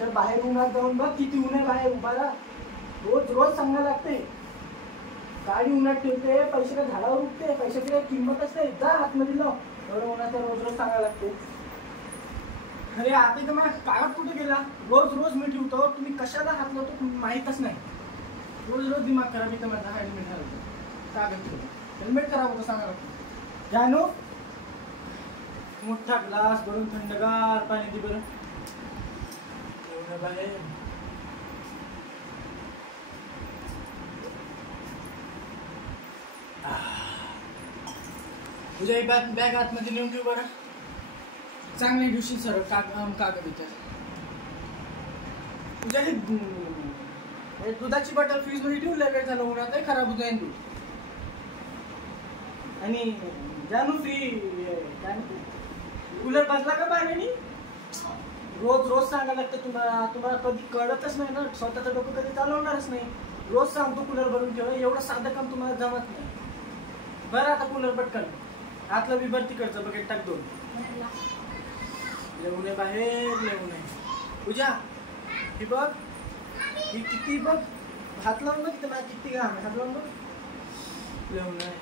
तर बाहेर उन्हात जाऊन बघ किती ऊन आहे बाहेर उभा राहा. रोज रोज सांगायला लागते. गाडी उन्हात ठेवते, पैसे काय झाडावर उठते, पैशाची काही किंमतच नाही. जा आतमध्ये जाऊ, एवढं उन्हात रोज रोज सांगायला लागते. अरे आता तर मला कागद कुठे गेला. रोज रोज मी ठेवतो, तुम्ही कशाला हात लावतो माहीतच नाही. रोज रोज दिमाग खराब येतं माझा. हेल्मेट घालतो, कागद ठेवतो, हेल्मेट खराब होतं सांगायला लागतं. जानू मोठा ग्लास भरून थंडगार पाणी दे बरं. एवढं बाहेर तुझ्या बॅग आतमध्ये नेऊन घेऊ बरं. चांगले घेऊशील सर कागद विचार. तुझ्या दुधाची बॉटल फ्रीज मध्ये ठेवून वेळ झालं उन्हात खराब होत जाईल तू. आणि जानू फ्री काय कूलर बसला का पाण्याने. रोज रोज सांगायला लागतं तुम्हाला कधी कळतच नाही ना. स्वतःचं डोकं कधी चालवणारच नाही. रोज सांगतो कूलर भरून ठेव. एवढं साधं काम तुम्हाला जमत नाही. बरं आता कूलर पटकन आतलं बी भरती करतं बकेट टाक 2. येऊ नये बाहेर, येऊ नये. पूजा ही बघ, ही किती बघ हात लावून बघ. किती घाम हात लावून बघ. येऊ नये.